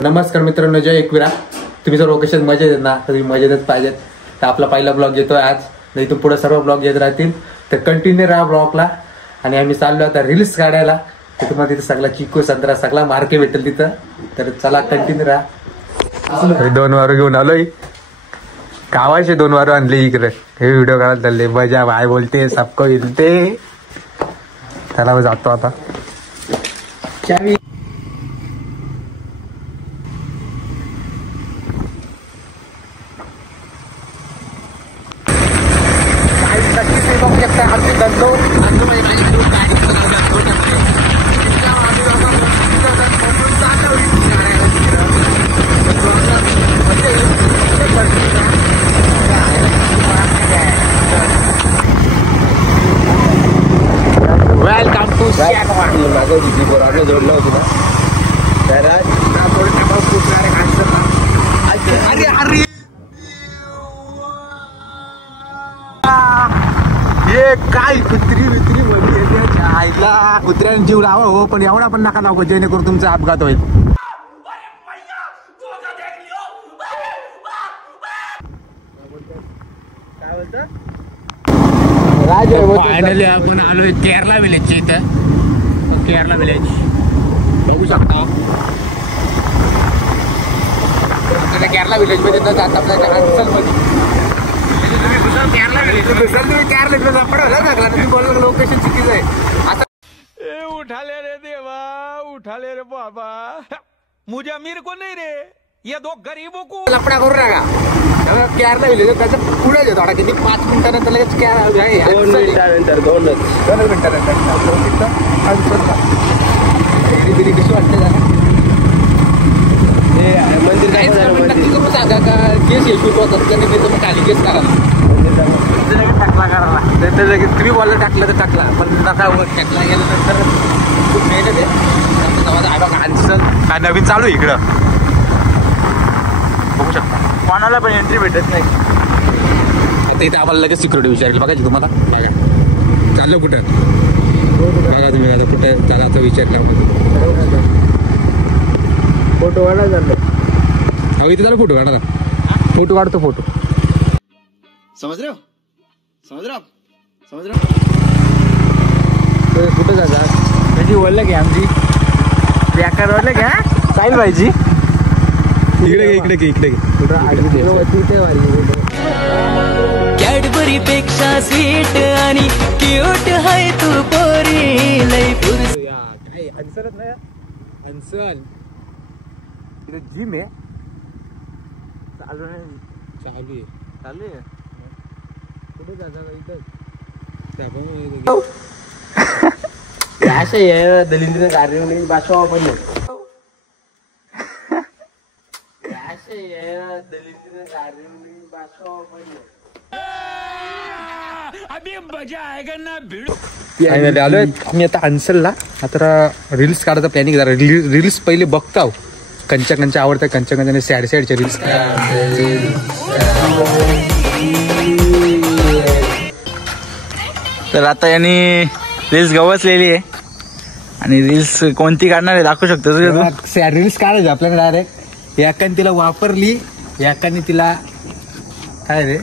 नमस्कार मित्रांनो, जय एकविरा. तुम्ही जर लोकेशन मजेत आहेत ना, तर मजेतच पाहिजेत. तर आपला पहिला ब्लॉग येतोय आज, नाही इथून पुढे सर्व ब्लॉग येत राहतील. तर कंटिन्यू राहा ब्लॉगला. आणि आम्ही चाललो आता रील्स काढायला. तर तुम्हाला तिथे सगळा चिकू संत्रा सगळा मार्के भेटेल तिथं. तर चला कंटिन्यू राहा. 2 वारू घेऊन आलोय. गावाचे 2 वारू आणले इकडे. हे व्हिडिओ काढायला चालले. बजा बाय बोलते सबको हिलते. त्याला जातो आता. चावी वेलकम टू माझं दिदी बरोबर जोडलं होती ना. तर अरे अरे हे काय कुत्री आईला कुत्र्याने जीव लावा हो, पण एवढा पण नका लावू जेणेकरून तुमचा अपघात होईल. काय बोलतो फायनली आपण आलोय केरला विलेजच्या इथं. केरला विलेज बघू शकता. आपल्याला केरला विलेज मध्ये न जाता आपल्याला तुम्ही बोलला लोकेशन चुकीचं आहे. आता उठाले रे देवा, उठाले रे बाबा, मुझे अमीर को नाही रे, ये 2 गरीबों को लफडा करू नका. केरला विलेज त्याचं पुढे येतो थोडा, किती 5 मिनिटानंतर लगेच 2 मिनिटानंतर 2 मिनिटानंतर कशी वाटते जरा हे मंदिर सांगा का केस येशूट होत असल्याने ते तुम्ही खाली केस करा टाकला करायला. तुम्ही बॉलर टाकलं तर टाकला, पण नका टाकला गेल्यानंतर खूप मेहनत आहे. नवीन चालू इकडं बघू शकता. कोणाला पण एंट्री भेटत नाही. आता इथे आम्हाला लगेच सिक्युरिटी विचारेल. बघायची तुम्हाला काय काय चाललं कुठं बघा तुम्ही. आता कुठं चला आता विचारलं. फोटो काढा चाललं. हो इथे झालं फोटो काढा. फोटो काढतो फोटो. समज रे कुठं जातात त्याची बोललं की आमची व्याकार बोललं घ्या साईल पाहिजे. इकडे कॅडबरी पेक्षा स्वीट आणि क्यूट हाय तू पोरी लई काय अन्सलच नाही. अन्सल इथे जिम आहे. चालू आहे कुठे जाता इथं दलिंद्र कार्य भाषा वापरली. आलोय मी आता अन्सलला. आता रील्स काढायचा प्लॅनिंग करा. रील्स पहिले बघताव. कंचा आवडतं. कंचा सॅडचे रील्स. तर आता यांनी रील्स गवसलेली आहे आणि रील्स कोणती काढणार आहे दाखवू शकतो. रील्स काढायचे आपल्याला डायरेक्ट. एकाने तिला वापरली, एकाने तिला काय रे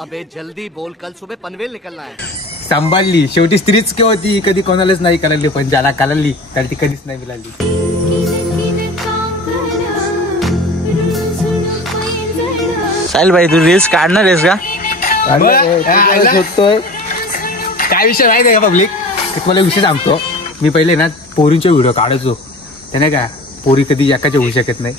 अबे जल्दी बोल, कल सुबह पनवेल निकलना है. सांभाळली. शेवटी स्त्रीच किंवा ती कधी कोणालाच नाही कळली, पण ज्याला कळली तर ती कधीच नाही मिळाली. साहिल भाई तू रील्स काढणार आहेस का? काय विषय माहिती आहे का पब्लिक? तुम्हाला विषय सांगतो. मी पहिले ना पोरींचे व्हिडिओ काढायचो. ते नाही का पोरी कधी एकाच्या होऊ शकत नाही,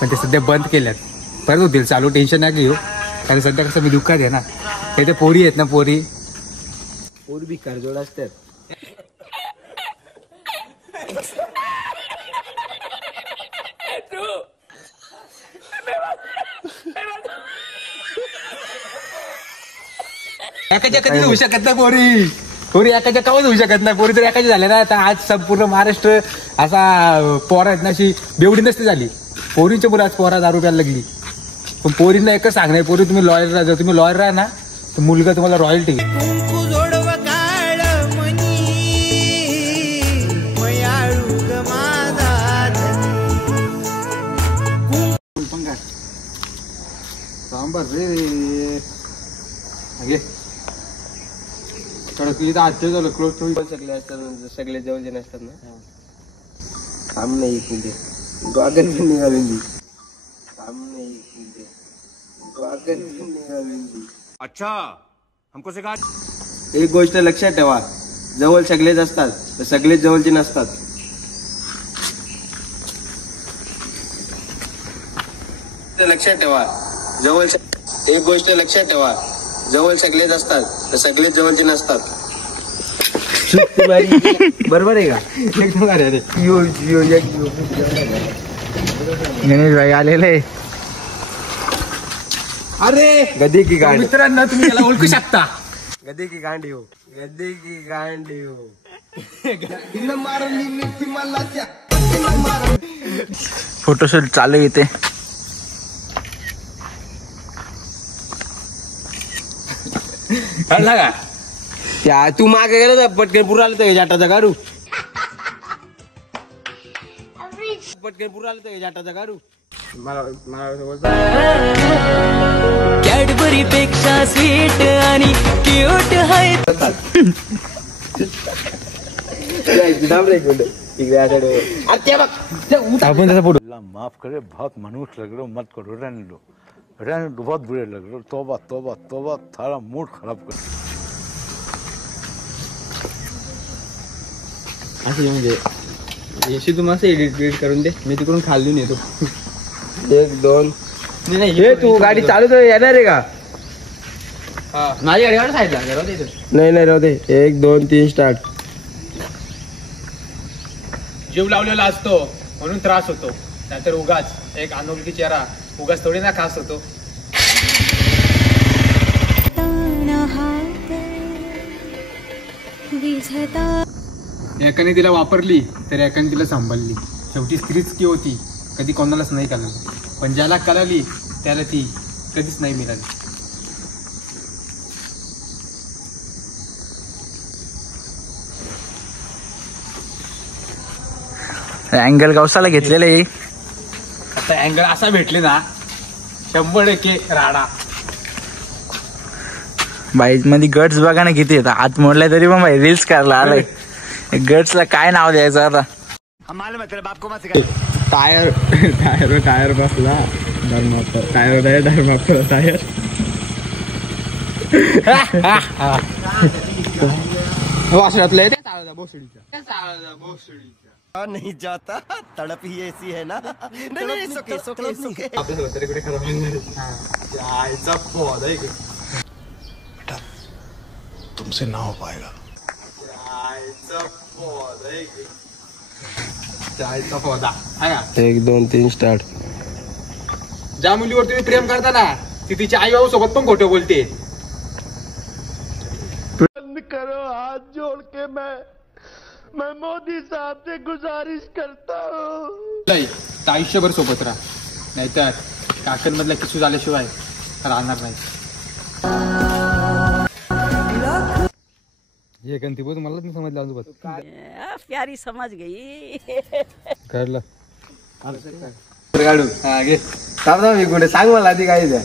पण ते सध्या बंद केल्यात. परत होतील चालू. टेन्शन नाही घेऊ. कारण सध्या कसं मी दुःखात आहे ना. ते पोरी आहेत ना, पोरी बी करजोड असतात. एकाच्या कधी होऊ शकत नाही पोरी. पोरी एकाच्या कावच होऊ शकत नाही. पोरी जर एकाच्या झाल्या ना, तर आज संपूर्ण महाराष्ट्र असा पोरा आहेत ना, अशी बेवडी नसती झाली. पोरींच्या मुलं आज पोरा दारू प्यायला लागली. पण पोरींना एकच सांगणार, पोरी तुम्ही लॉयर राहा. जर तुम्ही लॉयर राहा ना, तर मुलगा तुम्हाला रॉयल्टी. नंबर रे आगे कडक आजचे झालं क्लोज सगळे असतात सगळे जवळचे नसतात ना. थांब नाही एक मिनिट ड्रॅगन पण निघाली. थांब नाही एक मिनिट ड्रॅगन पण निघाली. अच्छा हमको सिखा. एक गोष्ट लक्षात ठेवा, जवळ सगळेच असतात तर सगळेच जवळचे नसतात. लक्षात ठेवा जवळ एक गोष्ट लक्षात ठेवा, जवळ सगळेच असतात तर सगळेच जवळचे नसतात. बरोबर आहे का? एकदम अरे गणेश भाई आलेले. अरे गधी की गांड. मित्रांनो तुम्ही त्याला ओळखू शकता. गधी की गांडी हो, गधी की गांडी हो. फोटोशूट चालू इथे. कळला का? त्या तू मागे गेला तर पटकन पुरा आलं तर जाटाचा गाडू. पटकन पुरा आलं तर जाटाचा गाडू. कॅडबरी पेक्षा स्वीट आणि क्यूट आहे. आपण त्याचा फोटो माफ करे, बहुत मनुष्य लग रहे हो, मत करो, रहने दो, बहुत बुरे लग रहे हो. तोबा तोबा तोबा, थारा मूड खराब कर. असं म्हणजे येशी तुम्हाला असं एडिट करून दे, मी तिकडून खाल्ली येतो. 1 2 नाही हे तू गाडी चालू तर येणार आहे का? माझी गाडी साईडला नाही राहू दे. 1 2 3 स्टार्ट. जीव लावलेला असतो म्हणून त्रास होतो, नाहीतर उगाच एक अनोळखी चेहरा उगाच थोडी ना खास होतो. एकाने तिला वापरली तर एकाने तिला सांभाळली. शेवटी स्त्रीच की होती, कधी कोणालाच नाही कळलं, पण ज्याला कळाली त्याला ती कधीच नाही मिळाली. अँगल गवसाला घेतलेलं आहे. आता अँगल असा भेटले ना 100% राडा. बाईक मध्ये गट्स बघा ना किती येतात. हात मोडलाय तरी पण भाई रील्स करायला आलाय. गट्सला काय नाव द्यायचं आता? टायर टायर टायर बसला टायर टायर टायर. वासरातलं नहीं जाता, तड़प ही ऐसी है ना. नहीं सोके सोके. तुमसे ना हो पाएगा. चायचा पौधा. 1 2 3 स्टार्ट. ज्या मुलीवर तुम्ही प्रेम करता ना ती तिच्या आई बाबा सोबत पण खोटं बोलते. करो हाथ जोड़ के मैं मोदी साहब से गुजारिश करता हूँ. तर आयुष्यभर सोबत राहा, नाहीतर काकणमधला किस्सू झाल्याशिवाय राहणार नाही. हे कंती बोल मलाच नाही समजलं अजून. प्यारी समझ गई. कळलं काढू. हा घे. थांब मी कुठे सांग मला आधी काय द्या.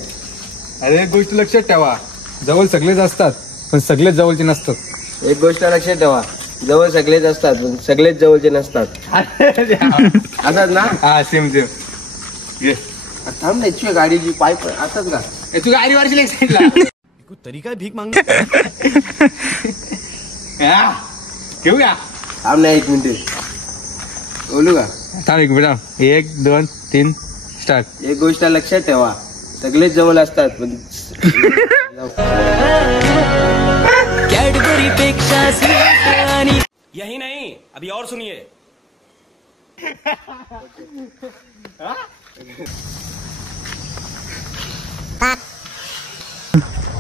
अरे एक गोष्ट लक्षात ठेवा, जवळ सगळेच असतात पण सगळेच जवळचे नसतात. एक गोष्ट लक्षात ठेवा, जवळ सगळेच असतात पण सगळेच जवळचे नसतात. असंच ना? हा सेम सेम. घे. थांब ना गाडीची पाईप असंच का? तू गाडी वारची एक साईडला तरीका भीक मांग. घेऊया. थांब ना 1 मिनिट बोलू का? थांब 1 मिनिट. 1 2 3 स्टार्ट. एक गोष्ट लक्षात ठेवा, सगळेच जवळ असतात पण कॅडबरी पेक्षा स्वीट आणि यही नहीं, अभी और सुनिए.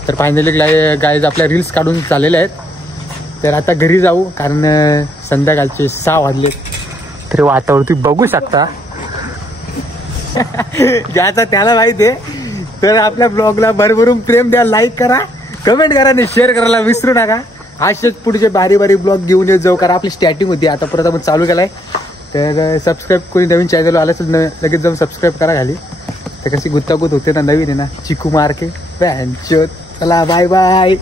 तर फायनली गाईज आपल्या रील्स काढून झालेल्या आहेत. तर आता घरी जाऊ, कारण संध्याकाळचे 6 वाजले. तर वातावरती बघू शकता ज्याचा त्याला माहिती आहे. तर आपल्या ब्लॉगला भरभरून प्रेम द्या, लाईक करा, कमेंट करा आणि शेअर करायला विसरू नका. असेच पुढचे बारी ब्लॉग घेऊन येत जाऊ, कारण आपली स्टार्टिंग होती, आता परत आपण चालू केलाय. तर सबस्क्राईब कोणी नवीन चॅनल आलं तर लगेच जाऊन सबस्क्राईब करा खाली. तर कशी गुत्तागुत होते ना, नवीन आहे ना, चिकू मार के चला बाय बाय.